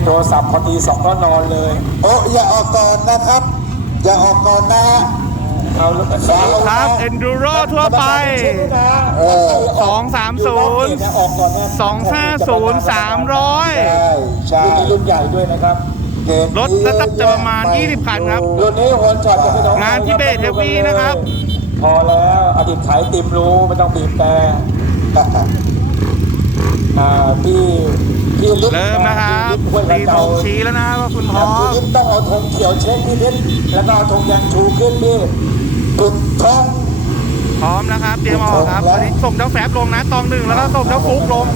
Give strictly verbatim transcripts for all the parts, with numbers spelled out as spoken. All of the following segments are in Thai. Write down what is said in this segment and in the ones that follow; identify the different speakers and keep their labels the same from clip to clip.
Speaker 1: โทรศัพท์พอดีสองก็นอนเลยโอ้อย่าออกก่อนนะครับอย่าออกก่อนนะเอา
Speaker 2: ครับเอนดูโรทั่วไปสองสามศูนย์สองห้าศูนย์สามร้อย
Speaker 1: ใช่รุ่นใหญ่ด้วยนะครับ
Speaker 2: รถระดับจะประมาณยี่สิบคันครับ
Speaker 1: รุ่นนี้โฮนช็อต
Speaker 2: งานที่เบสเทวีนะครับ
Speaker 1: พอแล้วอดีตขายติมรู้ไม่ต้องบีบแต่พี่พี่ลิศ
Speaker 2: เริ่มนะครับตีธงชี้แล้วนะว่าคุณพร้อม
Speaker 1: พี่ลิศต้องเอาธงเขียวเช็คพี่ลิศแล้วก็เอาธงแดงชูขึ้นพี่จุดธง
Speaker 2: พร้อมนะครับเตรียมออกครับส่งเจ้าแฝบลงนะตองหนึ่งแล้วก็ส่งเจ้าฟุกลง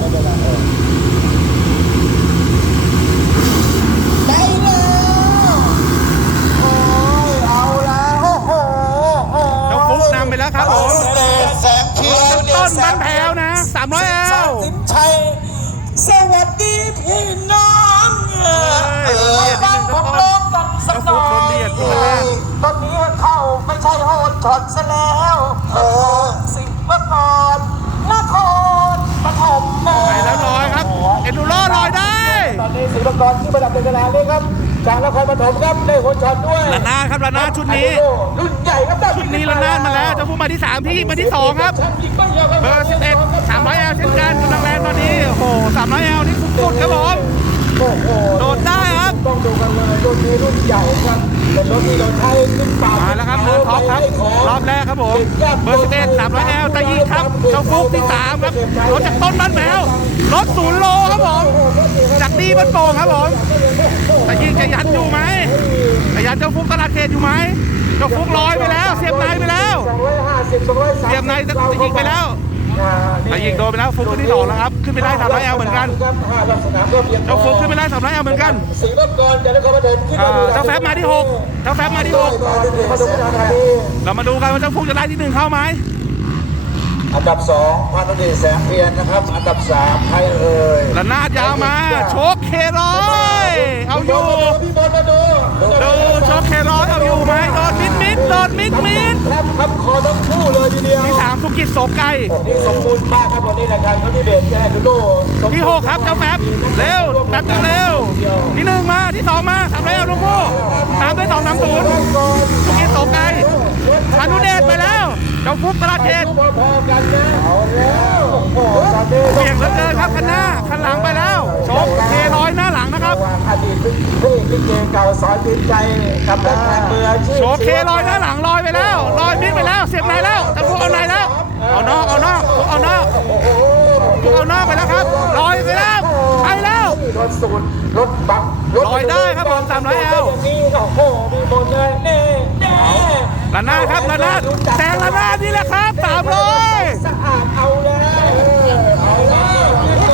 Speaker 1: ได้แล้วโอ้ยเอาแล้วโอ้โห
Speaker 2: เจ้าฟุกนำไปแล้วครับผม
Speaker 1: แสงเขียว
Speaker 2: ต้นบ้านแถวนะสามร้อยแอล
Speaker 1: สินชัยสวัสดีพี่น้องเออบ้านผมเริ่มกันสักหน่อยตอนนี้เข้าไม่ใช่โหดช็อตซะแล้วเออสิบเมื่อก่อนนครปฐม
Speaker 2: ไปแล้วลอยครับเอ็นดูโร่ลอยได้
Speaker 1: ตอนนี้สิบเมื่อก่อนที่ประดับเป็นกระดาษเลยครับจากนครปฐมครับได้โหดช็อตด้วย
Speaker 2: ระนาดครับระนาดชุดนี้
Speaker 1: รุ่นใหญ่ครับ
Speaker 2: ชุดนี้ระนาดมาแล้วจะพูดมาที่สามพี่มาที่สองครับเบอร์สิบเอ็ดสามร้อยแอลเช่นกันกำลังแรงตอนนี้โอ้โหสามร้อยแอลนี่สุดๆครับผม
Speaker 1: โอ้โห
Speaker 2: โดดได้ครับ
Speaker 1: ต้องดูกันเลยรุ่นนี้รุ่นใหญ่ครับเป็นรถที่เราใช้ขึ้นป่า
Speaker 2: มาแล้วครับเดินท็อปครับรอบแรกครับผมเบอร์สิบเอ็ดสามร้อยแอลตะยิงครับเจ้าฟุกที่สามครับรถจากต้นบ้านแมวรถศูนย์โลครับผมจากดีบ้านโป่งครับผมตะยิงจะยันอยู่ไหมจะยันเจ้าฟุกตลาดเขตอยู่ไหมเจ้าฟุกลอยไปแล้วเสียบในไปแล้วเสียบในตะยิงไปแล้วตะยิงโดนไปแล้วฟุกขึ้นที่สองแล้วครับขึ้นไปได้สามร้อยแอลเหมือนกันเจ้าฟุกขึ้นไปได้สามร้อยแอลเหมือนกันเจ้าแฟบมาที่หกเจ้าแฟบมาที่หกเรามาดูกันว่าเจ้าฟุกจะได้ที่หนึ่งเข้าไหม
Speaker 1: อันดับสองพันธุ์ดีแสงเพียรนะครับอันดับสามใครเอ่ย
Speaker 2: ระนาดยาวมาโชคเคร้อยเอาอยู่
Speaker 1: พี่บอลมาดู
Speaker 2: ดูโชคเคร้อยเอาอยู่ไหมโดนมิดมิดโดนมิดมิด
Speaker 1: ครับครับคอทั้งคู่เลยทีเดียว
Speaker 2: ที่สามสุกิจโสไก่
Speaker 1: นี่สมบูรณ์มากครับวันนี้นะครับเขาที่เบสแค่ดูโด
Speaker 2: ที่หกครับเจ้าแฟบเร็วแป๊บเร็วที่หนึ่งมาที่สองมาสามแล้วลูกคู่ตามด้วยสองสามศูนย์สุกิจโสไก่พานุเดชไปแล้วเจ้าฟุกตลาดเขต
Speaker 1: พอกันนะเอาแล้ว
Speaker 2: เบี่ยงเหลือเกินครับคันหน้าคันหลังไปแล้วโชคเคร้อยหน้าหลังนะครับ
Speaker 1: อดีตพี่ลิเกเก่าสอนจิตใจกับนักแข่งมืออาชีพ
Speaker 2: โชคเคร้อยหน้าหลังลอยไปแล้วลอยมิดไปแล้วเสียบในแล้วเจ้าฟุกเอาในแล้วเอานอกเอานอกเอานอกเอานอกไปแล้วครับลอยไปแล้วไปแล้ว
Speaker 1: รถสูตรรถบัง
Speaker 2: ลอยได้ครับผมสามร้อยแอล
Speaker 1: นี่โอ้โหมีบนเลยนี่
Speaker 2: ระนาดครับระนาดแซงระนาดนี่แหละครับสามร้อย
Speaker 1: สะอาดเอาแล้วเอาแล้ว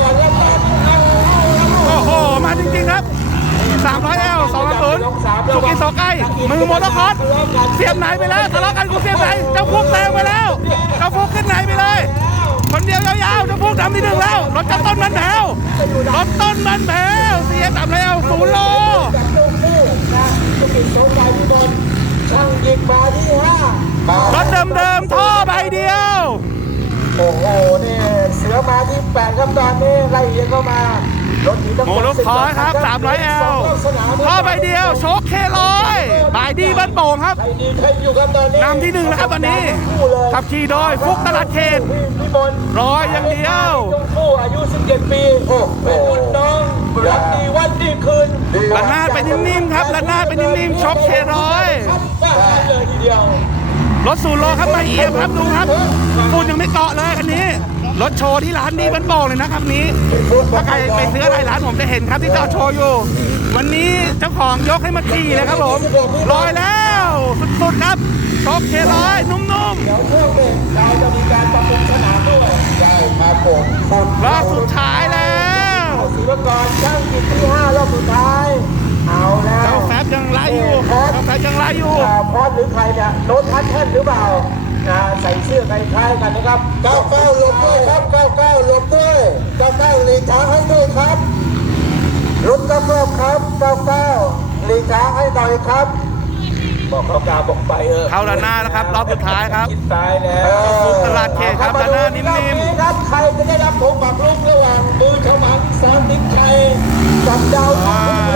Speaker 2: โอ้โหมาจริงๆครับสามร้อยแอลสองศูนย์สุกินโสไก่มือโมโตคอร์สเสียบไหนไปแล้วทะเลาะกันกูเสียบไหนเจ้าฟุกแซงไปแล้วเจ้าฟุกขึ้นไหนไปเลยคนเดียวยาวๆเจ้าฟุกทำที่หนึ่งแล้วรถจับต้นมันแถวรถต้นมันแถวเสียสามร้อยแอลศูนย์โล
Speaker 1: สุกินโสไก่ที่บนช่างยิงมาที่ห้าร
Speaker 2: ถเดิมๆท่อใบเดียว
Speaker 1: โอ้โหนี่เสือมาที่แปดครับตอนนี้ไล่เอียงเข้ามารถนี้ต้อง
Speaker 2: โมลูกคอครับสามร้อยแอลท่อใบเดียวโชคเคร้อยบายดีบ้านโป่งครับนำที่หนึ่งแล้วครับตอนนี้ขับขี่โดยฟุกตลาดเขตร้อยอย่างเดียว
Speaker 1: ผู้อายุสิบเจ็ดปีโอ้เป็นรุ่นน้องรักดีวันดีคืน
Speaker 2: ระนาดไปนิ่มๆครับระนาดไปนิ่มๆโชคเคร้อย
Speaker 1: เลยทีเดียว
Speaker 2: รถสูโลครับมาเอียมครับดูครับฝุ่นยังไม่เกาะเลยคันนี้รถโชว์ที่ร้านดีบ้านโป่งเลยนะครับนี้ถ้าใครไปซื้ออะไรร้านผมจะเห็นครับที่จอดโชว์อยู่วันนี้เจ้าของยกให้มาขี่เลยครับผมลอยแล้วสุดๆครับโชคเคร้อยนุ่มๆ
Speaker 1: เดี๋ยวเพิ่มเลยเราจะมีการปรับปรุงสนามด้วยใช่ครับผม
Speaker 2: รอบสุดท้ายแล้ว
Speaker 1: ศิลปกรช่างกิจที่ห้ารอบสุดท้ายเอาแล้ว
Speaker 2: เจ้าแฟบยังไล่อยู่เจ้าแฟบยังไล่อยู่
Speaker 1: พอดหรือใครเนี่ยโน้ตทัชแท่นหรือเปล่าใส่เสื้อคล้ายๆกันนะครับเก้าเก้าหลบด้วยครับเก้าเก้าหลบด้วยเก้าเก้าหลีกทางให้ด้วยครับรถกระเบื้องครับเก้าเก้าหลีกทางให้หน่อยครับบอกเขากาบอกไปเออ
Speaker 2: เข้าด้านหน้านะครับรอบสุดท้ายครับ
Speaker 1: คิดตายแล้ว
Speaker 2: ตลาดเขตครับด้านหน้านิ่ม
Speaker 1: ๆครับใครจะได้รับผงปักลุกระหว่างมือขมังสามนิ้วชัยกับดาว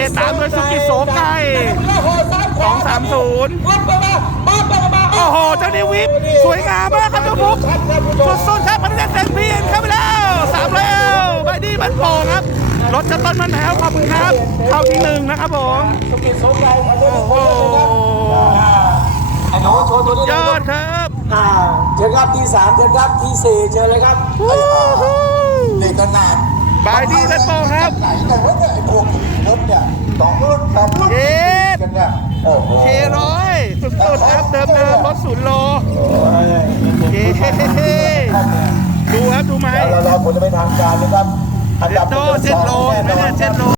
Speaker 2: ตามด้วยสุกิโสไก่สองสามศูนย์โอ้โหเจ้านิวิปสวยงามมากครับเจ้าฟุกสุดๆครับพันธุ์เซนพีนเข้าไปแล้วสามแล้วใบดีมันโป่งครับรถจะต้นมันแถวขอบคุณครับเข้าที่หนึ่งนะครับผม
Speaker 1: สุกิโสไก่ขอโทษ
Speaker 2: โอ้
Speaker 1: ทุก
Speaker 2: โห
Speaker 1: คนเลยนะครับไอ้น้องโชว์ตัวนี้
Speaker 2: ย
Speaker 1: นะ
Speaker 2: อ
Speaker 1: ครั
Speaker 2: ด
Speaker 1: บ
Speaker 2: ครับ
Speaker 1: อ่าเชิญครับที่สามเชิญครับที่สี่เชิญเลยครับเด็กขนาด
Speaker 2: บายดีและโป่งครับ
Speaker 1: ไหนแต่ว่าเนี่ยไอ้พวกรถเนี่ยสองรุ่นสามรุ่น
Speaker 2: เย็ด
Speaker 1: กันเนี่ยโอ้โห
Speaker 2: เคร้อยสุดๆครับเดิมเดิมรถศูนย์โลเย้ดูครับดูไหม
Speaker 1: เราเราผลจะเป็นทางการนะครับอันดับ
Speaker 2: เจ็ดโลเจ็ดโลเห็นไหมเนี่ยเจ็ดโล